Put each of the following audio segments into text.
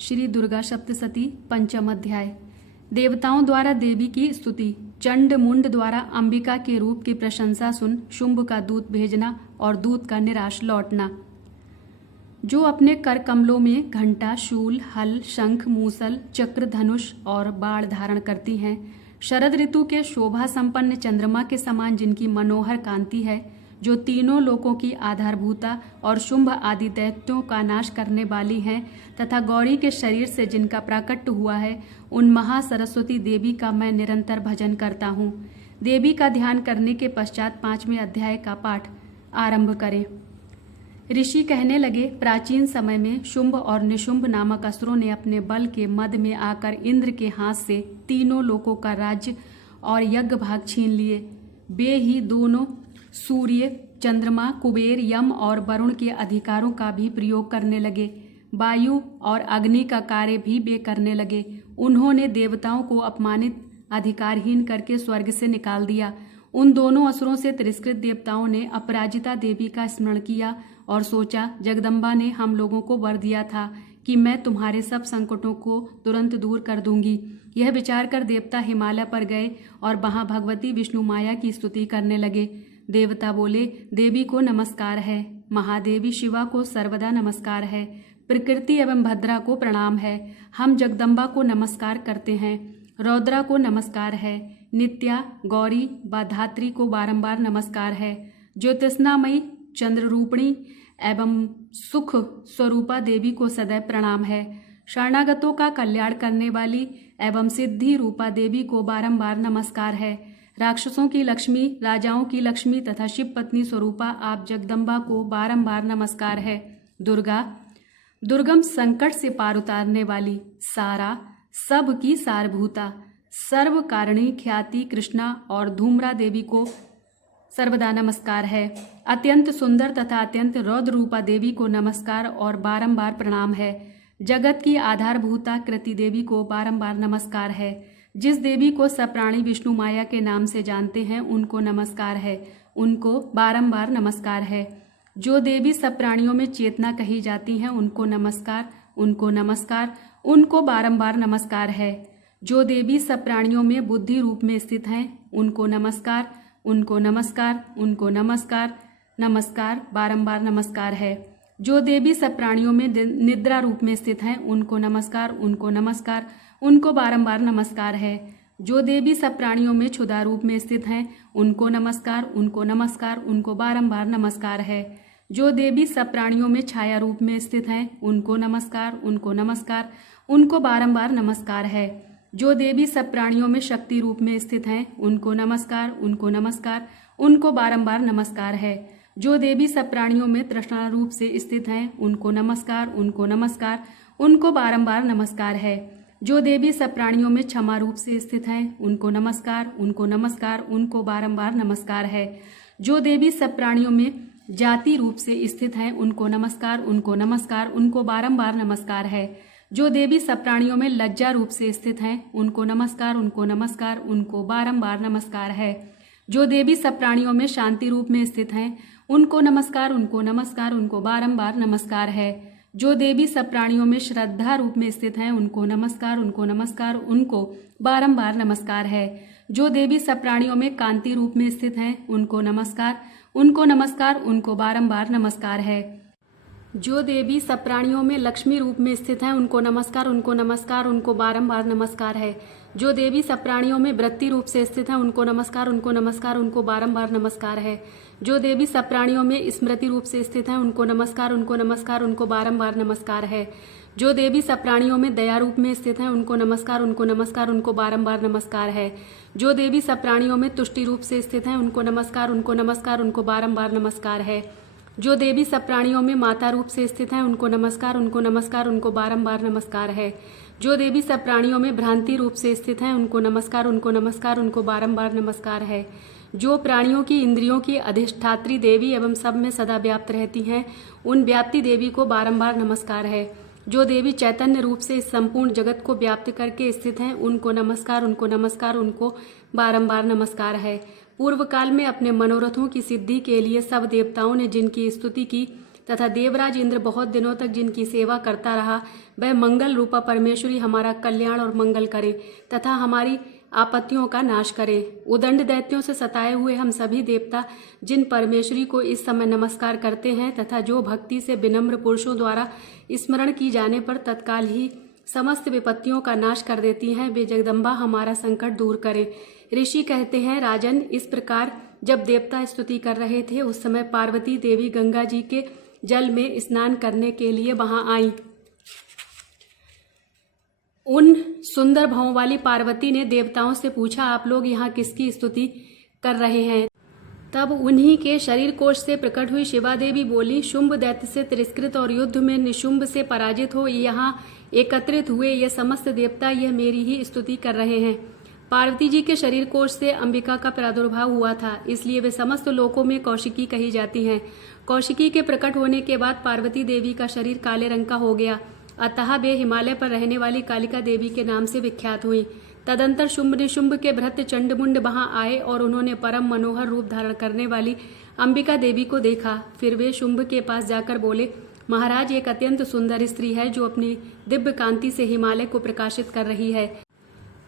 श्री दुर्गा सप्तशती पंचम अध्याय। देवताओं द्वारा देवी की स्तुति। चंड मुंड द्वारा अंबिका के रूप की प्रशंसा सुन शुंभ का दूत भेजना और दूत का निराश लौटना। जो अपने कर कमलों में घंटा, शूल, हल, शंख, मूसल, चक्र, धनुष और बाण धारण करती हैं, शरद ऋतु के शोभा संपन्न चंद्रमा के समान जिनकी मनोहर कांति है, जो तीनों लोकों की आधारभूता और शुंभ आदि दैत्यों का नाश करने वाली हैं, तथा गौरी के शरीर से जिनका प्राकट्य हुआ है, उन महासरस्वती देवी का मैं निरंतर भजन करता हूँ। देवी का ध्यान करने के पश्चात 5वें अध्याय का पाठ आरंभ करें। ऋषि कहने लगे, प्राचीन समय में शुंभ और निशुंभ नामक असुरों ने अपने बल के मद में आकर इंद्र के हाथ से तीनों लोकों का राज्य और यज्ञ भाग छीन लिए। वे ही दोनों सूर्य, चंद्रमा, कुबेर, यम और वरुण के अधिकारों का भी प्रयोग करने लगे। वायु और अग्नि का कार्य भी वे करने लगे। उन्होंने देवताओं को अपमानित, अधिकारहीन करके स्वर्ग से निकाल दिया। उन दोनों असुरों से तिरस्कृत देवताओं ने अपराजिता देवी का स्मरण किया और सोचा, जगदम्बा ने हम लोगों को वर दिया था कि मैं तुम्हारे सब संकटों को तुरंत दूर कर दूंगी। यह विचार कर देवता हिमालय पर गए और वहां भगवती विष्णु माया की स्तुति करने लगे। देवता बोले, देवी को नमस्कार है, महादेवी शिवा को सर्वदा नमस्कार है, प्रकृति एवं भद्रा को प्रणाम है, हम जगदम्बा को नमस्कार करते हैं, रौद्रा को नमस्कार है, नित्या, गौरी व धात्री को बारंबार नमस्कार है, ज्योतिष्नामयी, चंद्ररूपिणी एवं सुख स्वरूपा देवी को सदैव प्रणाम है, शरणागतों का कल्याण करने वाली एवं सिद्धि रूपा देवी को बारंबार नमस्कार है, राक्षसों की लक्ष्मी, राजाओं की लक्ष्मी तथा शिव पत्नी स्वरूपा आप जगदम्बा को बारंबार नमस्कार है। दुर्गा, दुर्गम संकट से पार उतारने वाली, सारा, सब की सारभूता, सर्व कारिणी ख्याति कृष्णा और धूम्रा देवी को सर्वदा नमस्कार है। अत्यंत सुंदर तथा अत्यंत रौद्र रूपा देवी को नमस्कार और बारंबार प्रणाम है। जगत की आधारभूता कृति देवी को बारंबार नमस्कार है। जिस देवी को सब प्राणी विष्णु माया के नाम से जानते हैं, उनको नमस्कार है, उनको बारंबार नमस्कार है। जो देवी सब प्राणियों में चेतना कही जाती हैं, उनको नमस्कार, उनको नमस्कार, उनको बारंबार नमस्कार है। जो देवी सब प्राणियों में बुद्धि रूप में स्थित हैं, उनको नमस्कार, उनको नमस्कार, उनको नमस्कार, नमस्कार, बारंबार नमस्कार है। जो देवी सब प्राणियों में निद्रा रूप में स्थित हैं, उनको नमस्कार, उनको नमस्कार, उनको बारंबार नमस्कार है। जो देवी सब प्राणियों में क्षुधा रूप में स्थित हैं, उनको नमस्कार, उनको नमस्कार, उनको बारंबार नमस्कार है। जो देवी सब प्राणियों में छाया रूप में स्थित हैं, उनको नमस्कार, उनको नमस्कार, उनको बारंबार नमस्कार है। जो देवी सब प्राणियों में शक्ति रूप में स्थित हैं, उनको नमस्कार, उनको नमस्कार, उनको बारंबार नमस्कार है। जो देवी सब प्राणियों में तृष्णा रूप से स्थित हैं, उनको नमस्कार, उनको नमस्कार, उनको बारंबार नमस्कार है। जो देवी सब प्राणियों में क्षमा रूप से स्थित हैं, उनको नमस्कार, उनको नमस्कार, उनको बारंबार नमस्कार है। जो देवी सब प्राणियों में जाति रूप से स्थित हैं, उनको नमस्कार, उनको नमस्कार, उनको बारंबार नमस्कार है। जो देवी सब प्राणियों में लज्जा रूप से स्थित हैं, उनको नमस्कार, उनको नमस्कार, उनको बारंबार नमस्कार है। जो देवी सब प्राणियों में शांति रूप में स्थित हैं, उनको नमस्कार, उनको नमस्कार, उनको बारंबार नमस्कार है। जो देवी सब प्राणियों में श्रद्धा रूप में स्थित हैं, उनको नमस्कार, उनको नमस्कार, उनको बारंबार नमस्कार है। जो देवी सब प्राणियों में कांति रूप में स्थित हैं, उनको नमस्कार, उनको नमस्कार, उनको बारंबार नमस्कार है। जो देवी सब प्राणियों में लक्ष्मी रूप में स्थित हैं, उनको नमस्कार, उनको नमस्कार, उनको बारंबार नमस्कार है। जो देवी सब प्राणियों में वृत्ति रूप से स्थित हैं, उनको नमस्कार, उनको नमस्कार, उनको बारंबार नमस्कार है। जो देवी सब प्राणियों में स्मृति रूप से स्थित हैं, उनको नमस्कार, उनको नमस्कार, उनको बारंबार नमस्कार है। जो देवी सब प्राणियों में दया रूप में स्थित हैं, उनको नमस्कार, उनको नमस्कार, उनको बारंबार नमस्कार है। जो देवी सब प्राणियों में तुष्टि रूप से स्थित हैं, उनको नमस्कार, उनको नमस्कार, उनको बारंबार नमस्कार है। जो देवी सब प्राणियों में माता रूप से स्थित हैं, उनको नमस्कार, उनको नमस्कार, उनको बारंबार नमस्कार है। जो देवी सब प्राणियों में भ्रांति रूप से स्थित हैं, उनको नमस्कार, उनको नमस्कार, उनको बारंबार नमस्कार है। जो प्राणियों की इंद्रियों की अधिष्ठात्री देवी एवं सब में सदा व्याप्त रहती हैं, उन व्याप्ति देवी को बारंबार नमस्कार है। जो देवी चैतन्य रूप से इस संपूर्ण जगत को व्याप्त करके स्थित हैं, उनको नमस्कार, उनको नमस्कार, उनको बारंबार नमस्कार है। पूर्व काल में अपने मनोरथों की सिद्धि के लिए सब देवताओं ने जिनकी स्तुति की, तथा देवराज इंद्र बहुत दिनों तक जिनकी सेवा करता रहा, वह मंगल रूपा परमेश्वरी हमारा कल्याण और मंगल करे तथा हमारी आपत्तियों का नाश करे। उदंड दैत्यों से सताए हुए हम सभी देवता जिन परमेश्वरी को इस समय नमस्कार करते हैं तथा जो भक्ति से विनम्र पुरुषों द्वारा स्मरण की जाने पर तत्काल ही समस्त विपत्तियों का नाश कर देती हैं, वे जगदम्बा हमारा संकट दूर करें। ऋषि कहते हैं, राजन, इस प्रकार जब देवता स्तुति कर रहे थे उस समय पार्वती देवी गंगा जी के जल में स्नान करने के लिए वहां आई। उन सुंदर भवों वाली पार्वती ने देवताओं से पूछा, आप लोग यहाँ किसकी स्तुति कर रहे हैं? तब उन्हीं के शरीर कोश से प्रकट हुई शिवा देवी बोली, शुंभ दैत्य से तिरस्कृत और युद्ध में निशुंभ से पराजित हो यहाँ एकत्रित हुए ये समस्त देवता यह मेरी ही स्तुति कर रहे हैं। पार्वती जी के शरीर कोश से अंबिका का प्रादुर्भाव हुआ था, इसलिए वे समस्त लोकों में कौशिकी कही जाती हैं। कौशिकी के प्रकट होने के बाद पार्वती देवी का शरीर काले रंग का हो गया, अतः वे हिमालय पर रहने वाली कालिका देवी के नाम से विख्यात हुई। तदंतर शुंभ निशुंभ के भृत्य चंडमुंड वहां आए और उन्होंने परम मनोहर रूप धारण करने वाली अंबिका देवी को देखा। फिर वे शुंभ के पास जाकर बोले, महाराज, एक अत्यंत सुंदर स्त्री है जो अपनी दिव्य कांति से हिमालय को प्रकाशित कर रही है।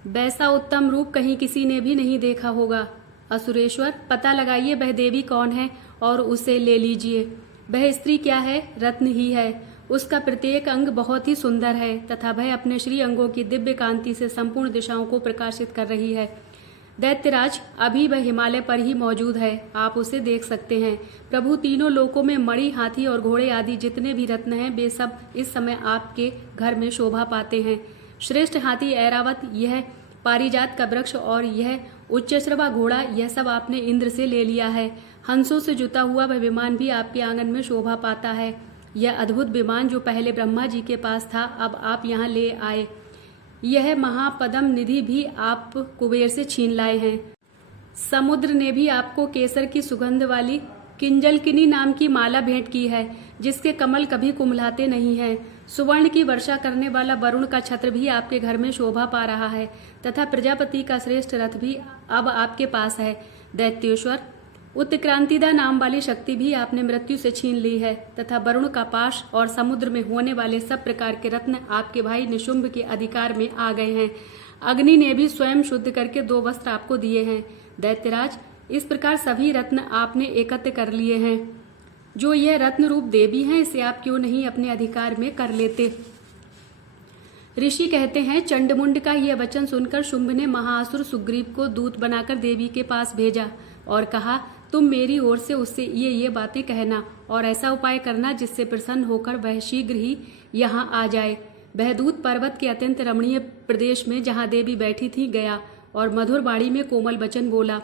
वैसा उत्तम रूप कहीं किसी ने भी नहीं देखा होगा। असुरेश्वर, पता लगाइए वह देवी कौन है और उसे ले लीजिए। वह स्त्री क्या है? रत्न ही है। उसका प्रत्येक अंग बहुत ही सुंदर है तथा वह अपने श्री अंगों की दिव्य कांति से संपूर्ण दिशाओं को प्रकाशित कर रही है। दैत्यराज, अभी वह हिमालय पर ही मौजूद है, आप उसे देख सकते हैं। प्रभु, तीनों लोकों में मणि, हाथी और घोड़े आदि जितने भी रत्न हैं वे सब इस समय आपके घर में शोभा पाते हैं। श्रेष्ठ हाथी ऐरावत, यह पारिजात का वृक्ष और यह उच्चश्रवा घोड़ा, यह सब आपने इंद्र से ले लिया है। हंसों से जुता हुआ वह विमान भी आपके आंगन में शोभा पाता है। यह अद्भुत विमान जो पहले ब्रह्मा जी के पास था, अब आप यहाँ ले आए। यह महापदम निधि भी आप कुबेर से छीन लाए हैं। समुद्र ने भी आपको केसर की सुगंध वाली किंजलकिनी नाम की माला भेंट की है, जिसके कमल कभी कुम्हलाते नहीं हैं। सुवर्ण की वर्षा करने वाला वरुण का छत्र भी आपके घर में शोभा पा रहा है तथा प्रजापति का श्रेष्ठ रथ भी अब आपके पास है। दैत्योश्वर, उत्क्रांतिदा नाम वाली शक्ति भी आपने मृत्यु से छीन ली है तथा वरुण का पाश और समुद्र में होने वाले सब प्रकार के रत्न आपके भाई निशुंभ के अधिकार में आ गए हैं। अग्नि ने भी स्वयं शुद्ध करके 2 वस्त्र आपको दिए हैं। दैत्यराज, इस प्रकार सभी रत्न आपने एकत्र कर लिए हैं। जो यह रत्न रूप देवी हैं, इसे आप क्यों नहीं अपने अधिकार में कर लेते? ऋषि कहते हैं, चंडमुंड का यह वचन सुनकर शुंभ ने महाअसुर सुग्रीव को दूत बनाकर देवी के पास भेजा और कहा, तुम मेरी ओर से उससे ये बातें कहना और ऐसा उपाय करना जिससे प्रसन्न होकर वह शीघ्र ही यहाँ आ जाए। वह दूत पर्वत के अत्यंत रमणीय प्रदेश में जहाँ देवी बैठी थी गया और मधुर वाणी में कोमल वचन बोला।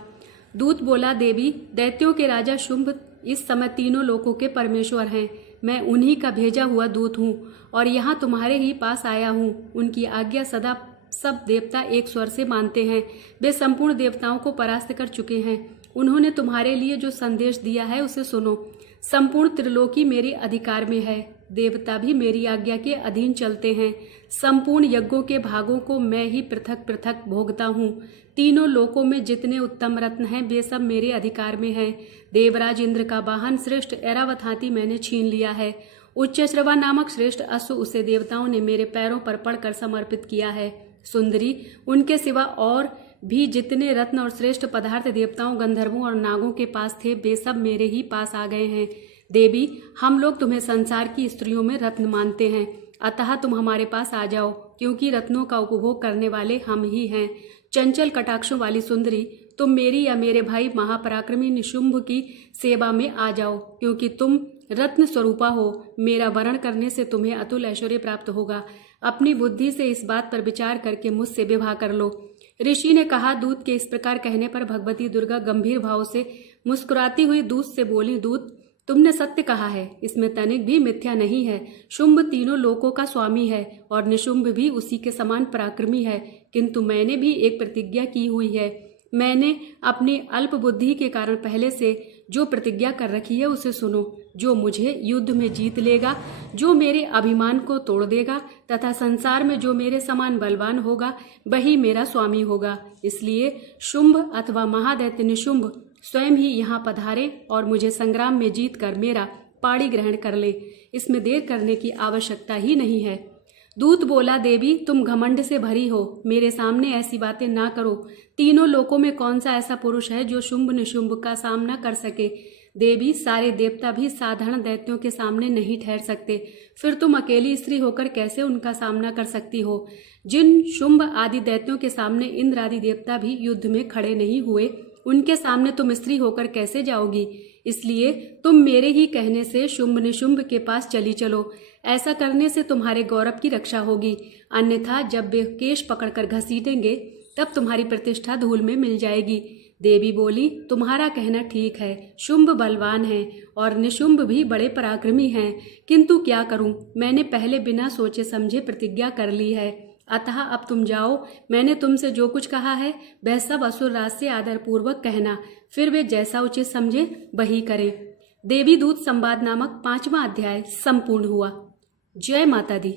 दूत बोला, देवी, दैत्यों के राजा शुंभ इस समय तीनों लोकों के परमेश्वर हैं। मैं उन्हीं का भेजा हुआ दूत हूँ और यहाँ तुम्हारे ही पास आया हूँ। उनकी आज्ञा सदा सब देवता एक स्वर से मानते हैं। वे संपूर्ण देवताओं को परास्त कर चुके हैं। उन्होंने तुम्हारे लिए जो संदेश दिया है उसे सुनो। संपूर्ण त्रिलोकी मेरे अधिकार में है। देवता भी मेरी आज्ञा के अधीन चलते हैं। संपूर्ण यज्ञों के भागों को मैं ही पृथक पृथक भोगता हूँ। तीनों लोकों में जितने उत्तम रत्न हैं वे सब मेरे अधिकार में हैं। देवराज इंद्र का वाहन श्रेष्ठ ऐरावत हाथी मैंने छीन लिया है। उच्चश्रवा नामक श्रेष्ठ अश्व उसे देवताओं ने मेरे पैरों पर पड़कर समर्पित किया है। सुंदरी, उनके सिवा और भी जितने रत्न और श्रेष्ठ पदार्थ देवताओं, गंधर्वों और नागों के पास थे वे सब मेरे ही पास आ गए हैं। देवी, हम लोग तुम्हें संसार की स्त्रियों में रत्न मानते हैं, अतः तुम हमारे पास आ जाओ, क्योंकि रत्नों का उपभोग करने वाले हम ही हैं। चंचल कटाक्षों वाली सुंदरी, तुम मेरी या मेरे भाई महापराक्रमी निशुंभ की सेवा में आ जाओ, क्योंकि तुम रत्न स्वरूपा हो। मेरा वरण करने से तुम्हें अतुल ऐश्वर्य प्राप्त होगा। अपनी बुद्धि से इस बात पर विचार करके मुझसे विवाह कर लो। ऋषि ने कहा। दूत के इस प्रकार कहने पर भगवती दुर्गा गंभीर भाव से मुस्कुराती हुई दूत से बोली, दूत, तुमने सत्य कहा है, इसमें तनिक भी मिथ्या नहीं है। शुंभ तीनों लोकों का स्वामी है और निशुंभ भी उसी के समान पराक्रमी है, किंतु मैंने भी एक प्रतिज्ञा की हुई है। मैंने अपनी अल्प बुद्धि के कारण पहले से जो प्रतिज्ञा कर रखी है उसे सुनो। जो मुझे युद्ध में जीत लेगा, जो मेरे अभिमान को तोड़ देगा तथा संसार में जो मेरे समान बलवान होगा, वही मेरा स्वामी होगा। इसलिए शुंभ अथवा महादैत्य निशुंभ स्वयं ही यहाँ पधारे और मुझे संग्राम में जीत कर मेरा पाणी ग्रहण कर ले, इसमें देर करने की आवश्यकता ही नहीं है। दूत बोला, देवी तुम घमंड से भरी हो, मेरे सामने ऐसी बातें ना करो। तीनों लोकों में कौन सा ऐसा पुरुष है जो शुंभ निशुंभ का सामना कर सके? देवी सारे देवता भी साधारण दैत्यों के सामने नहीं ठहर सकते, फिर तुम अकेली स्त्री होकर कैसे उनका सामना कर सकती हो? जिन शुंभ आदि दैत्यों के सामने इंद्र आदि देवता भी युद्ध में खड़े नहीं हुए, उनके सामने तुम स्त्री होकर कैसे जाओगी? इसलिए तुम मेरे ही कहने से शुंभ निशुंभ के पास चली चलो। ऐसा करने से तुम्हारे गौरव की रक्षा होगी, अन्यथा जब वे केश पकड़कर घसीटेंगे तब तुम्हारी प्रतिष्ठा धूल में मिल जाएगी। देवी बोली, तुम्हारा कहना ठीक है, शुंभ बलवान है और निशुंभ भी बड़े पराक्रमी हैं, किंतु क्या करूं, मैंने पहले बिना सोचे समझे प्रतिज्ञा कर ली है। अतः अब तुम जाओ, मैंने तुमसे जो कुछ कहा है वह सब असुरराज से आदरपूर्वक कहना, फिर वे जैसा उचित समझे वही करें। देवी दूत संवाद नामक 5वां अध्याय संपूर्ण हुआ। जय माता दी।